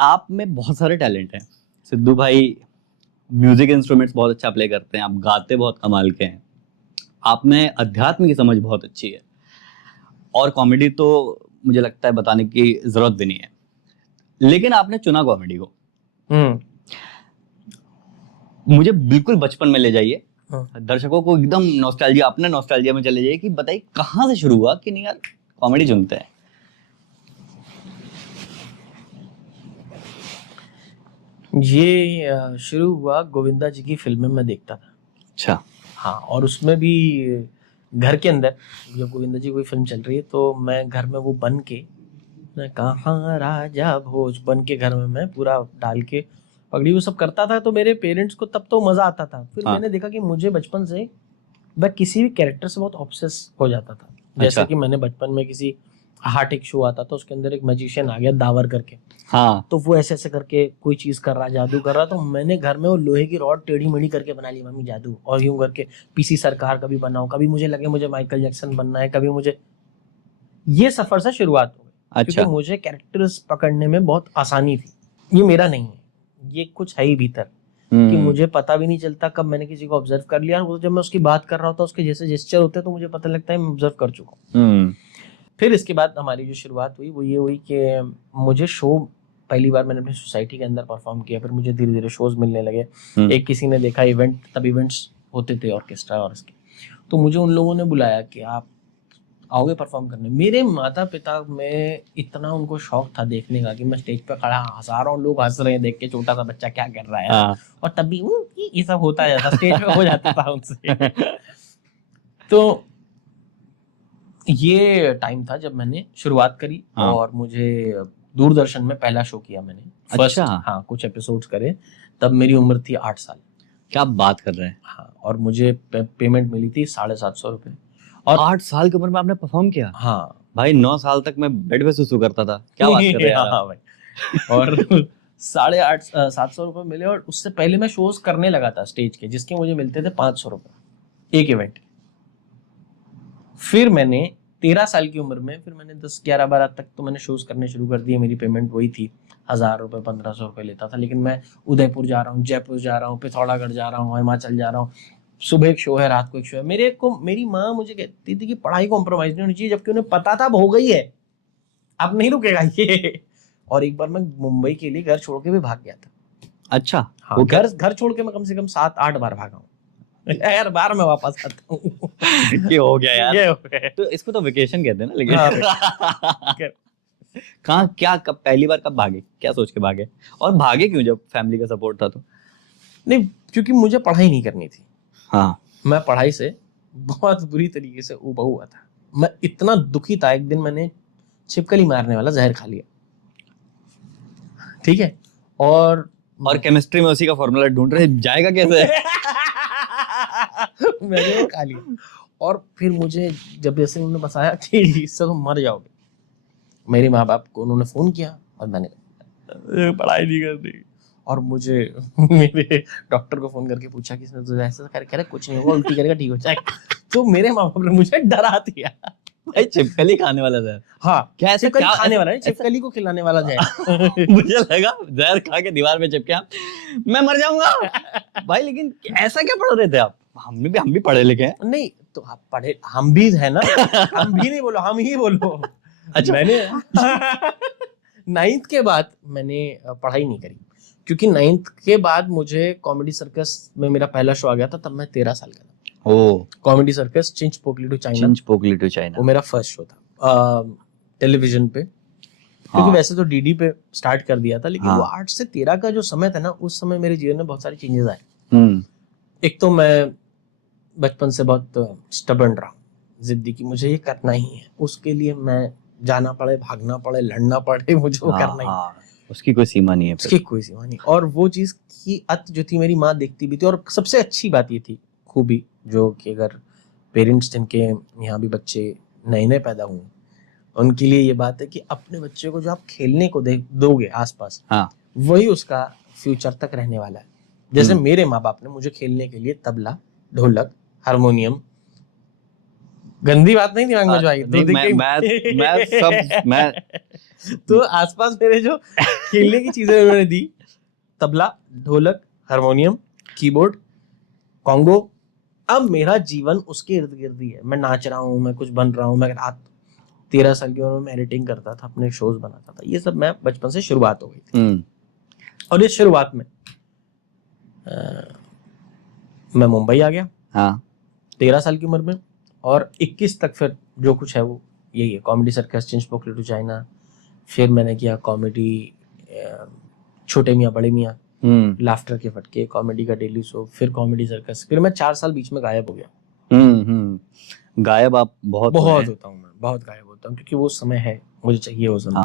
आप में बहुत सारे टैलेंट हैं। सिद्धू भाई म्यूजिक इंस्ट्रूमेंट्स बहुत अच्छा प्ले करते हैं, आप गाते बहुत कमाल के हैं, आप में अध्यात्म की समझ बहुत अच्छी है, और कॉमेडी तो मुझे लगता है बताने की जरूरत भी नहीं है। लेकिन आपने चुना कॉमेडी को। मुझे बिल्कुल बचपन में ले जाइए, दर्शकों को एकदम नॉस्टैल्जिया, अपने नॉस्टैल्जिया में चले जाइए कि बताइए कहाँ से शुरू हुआ कि नहीं यार कॉमेडी चुनते हैं। ये शुरू हुआ गोविंदा जी की फिल्में मैं देखता था। अच्छा। हाँ, और उसमें भी घर के अंदर जब गोविंदा जी कोई फिल्म चल रही है तो मैं घर में वो बन के, मैं कहाँ राजा भोज बन के घर में मैं पूरा डाल के पगड़ी वो सब करता था। तो मेरे पेरेंट्स को तब तो मजा आता था। फिर हाँ। मैंने देखा कि मुझे बचपन से मैं किसी भी कैरेक्टर से बहुत ऑब्सेस हो जाता था। जैसे अच्छा। कि मैंने बचपन में किसी हार्ट एक शो आता था, उसके अंदर एक मैजिशियन आ गया दावर करके, हाँ। तो वो ऐसे ऐसे करके कोई चीज कर रहा, जादू कर रहा, तो मैंने घर में वो लोहे की रॉड टेढ़ी मेढ़ी करके बना ली, मम्मी जादू, और यूं करके पीसी सरकार कभी बनाओ, कभी मुझे लगे मुझे माइकल जैक्सन बनना है, कभी मुझे, ये सफर से शुरुआत हो गई। अच्छा। क्योंकि मुझे कैरेक्टर्स पकड़ने में बहुत आसानी थी। ये मेरा नहीं है, ये कुछ है ही भीतर कि मुझे पता भी नहीं चलता कब मैंने किसी को ऑब्जर्व कर लिया, और वो जब मैं उसकी बात कर रहा होता उसके जैसे जेस्चर होते हैं तो मुझे पता लगता है मैं ऑब्जर्व कर चुका हूँ। फिर इसके बाद हमारी जो शुरुआत हुई वो ये हुई कि मुझे शो, पहली बार मैंने अपनी सोसाइटी के अंदर परफॉर्म किया, फिर मुझे धीरे धीरे शोज मिलने लगे। एक किसी ने देखा इवेंट, तब इवेंट्स होते थे ऑर्केस्ट्रा और इसके, तो मुझे उन लोगों ने बुलाया कि आप आओगे परफॉर्म करने। मेरे माता पिता में इतना उनको शौक था देखने का कि मैं स्टेज पे खड़ा, हजारों लोग हंस रहे हैं देख के, छोटा सा बच्चा क्या कर रहा है यार। और तब भी ये सब होता जाता, स्टेज पे हो जाता था उनसे। तो ये टाइम था जब मैंने शुरुआत करी। और मुझे दूरदर्शन में पहला शो किया मैंने, फर्स्ट। हाँ, कुछ एपिसोड्स करे, तब मेरी उम्र थी 8 साल। क्या बात कर रहे हैं। हाँ, और मुझे पेमेंट मिली थी 750 रुपए। और 8 साल की उम्र में आपने परफॉर्म किया। हाँ भाई 9 साल तक मैं बेड पे सुसु करता था, क्या बात कर रहे हैं यार हाँ भाई। और 750 रुपए मिले, और उससे पहले मैं शोज करने लगा था स्टेज के, जिसके मुझे मिलते थे 500 रुपए एक इवेंट। फिर मैंने 13 साल की उम्र में, फिर मैंने 10, 11, 12 तक तो मैंने शोज करने शुरू कर दिए। मेरी पेमेंट वही थी, 1000 रुपए, 1500 रुपए लेता था। लेकिन मैं उदयपुर जा रहा हूँ, जयपुर जा रहा हूँ, पिथौरागढ़ जा रहा हूँ, हिमाचल जा रहा हूँ, सुबह एक शो है, रात को एक शो है। मेरी माँ मुझे कहती थी कि पढ़ाई कॉम्प्रोमाइज नहीं होनी चाहिए, जबकि उन्हें पता था अब हो गई है, अब नहीं रुकेगा ये। और एक बार मैं मुंबई के लिए घर छोड़ के भी भाग गया था। अच्छा। हाँ, वो घर छोड़ के मैं कम से कम 7-8 बार भागा हूँ। यार बार मैं वापस आता हूँ। ये हो गया यार। ये हो गया। तो इसको तो वेकेशन कहते हैं ना, लेकिन हाँ। कहाँ, क्या, कब, पहली बार कब भागे, क्या सोच के भागे, और भागे क्यों जब फैमिली का सपोर्ट था तो? नहीं, क्योंकि मुझे पढ़ाई नहीं करनी थी। हाँ। मैं पढ़ाई से बहुत बुरी तरीके से ऊबा हुआ था। मैं इतना दुखी था, एक दिन मैंने छिपकली मारने वाला जहर खा लिया, ठीक है। और केमिस्ट्री में उसी का फॉर्मूला ढूंढ रहे, जाएगा कैसे? मैंने वो खा लिया। और फिर मुझे जब जैसे उन्होंने बताया कि इससे तो मर जाओगे, मेरे माँ बाप को उन्होंने फोन किया, और मैंने पढ़ाई नहीं करनी। और मुझे मेरे डॉक्टर को फोन करके पूछा कि इसने तो ऐसा कर, कह रहा कुछ नहीं होगा, उल्टी करेगा ठीक हो जाएगा। तो मेरे माँ बाप ने मुझे डरा दिया। भाई छिपकली खाने वाला जहर? हाँ, क्या ऐसे छिपकली क्या खाने वाला नहीं, छिपकली को खिलाने वाला जहर। मुझे लगा जहर खा के दीवार में चिपके मैं मर जाऊंगा। भाई लेकिन ऐसा क्या पढ़ रहे थे आप? हम भी पढ़े लिखे हैं। नहीं तो आप पढ़े, हम भी है ना। हम भी नहीं बोलो, हम ही बोलो। अच्छा। मैंने 9th के बाद मैंने पढ़ाई नहीं करी, क्योंकि 9th के बाद मुझे कॉमेडी सर्कस में मेरा पहला शो आ गया था, तब मैं 13 साल का था। Comedy circus Chinchpokli to China, वो मेरा फर्स्ट शो था टेलीविजन पे। क्योंकि वैसे तो डीडी पे स्टार्ट कर दिया था, लेकिन वो 8 से 13 का जो समय था ना, उस समय मेरे जीवन में बहुत सारी चेंजेस आए। एक तो मैं बचपन से बहुत स्टबर्न रहा, जिद्दी की, मुझे ये करना ही है, उसके लिए मैं जाना पड़े, भागना पड़े, लड़ना पड़े, मुझे वो करना ही। उसकी कोई सीमा नहीं है, उसकी कोई सीमा नहीं। और वो चीज की अत जो थी, मेरी माँ देखती भी थी। और सबसे अच्छी बात ये थी, खूबी, जो कि अगर पेरेंट्स जिनके यहाँ भी बच्चे नए नए पैदा हुए, उनके लिए ये बात है कि अपने बच्चे को जो आप खेलने को दोगे आसपास, वही उसका फ्यूचर तक रहने वाला है। जैसे मेरे माँ बाप ने मुझे खेलने के लिए तबला, ढोलक, हारमोनियम, गंदी बात नहीं दिमाग में जो आई नहीं, मैं सब मैं तो आसपास मेरे जो खेलने की चीजें उन्होंने दी, तबला, ढोलक, हारमोनियम, कीबोर्ड, कॉन्गो। अब मेरा जीवन उसके इर्द गिर्द ही है। मैं नाच रहा हूँ, मैं कुछ बन रहा हूँ। मैं रात 13 साल की उम्र में एडिटिंग करता था, अपने शोज बनाता था। ये सब मैं बचपन से शुरुआत हो गई थी। और इस शुरुआत में मैं मुंबई आ गया। हाँ 13 साल की उम्र में, और 21 तक फिर जो कुछ है वो यही है। कॉमेडी सर्कस, चिंच पोकली टू चाइना, फिर मैंने किया कॉमेडी छोटे मियाँ बड़े मियाँ, लाफ्टर के फटके, कॉमेडी का डेली शो, फिर कॉमेडी सर्कस। फिर मैं 4 साल बीच में गायब हो गया। गायब आप बहुत बहुत होता हूँ मैं, बहुत गायब होता हूँ, क्योंकि वो समय है, मुझे चाहिए वो समय।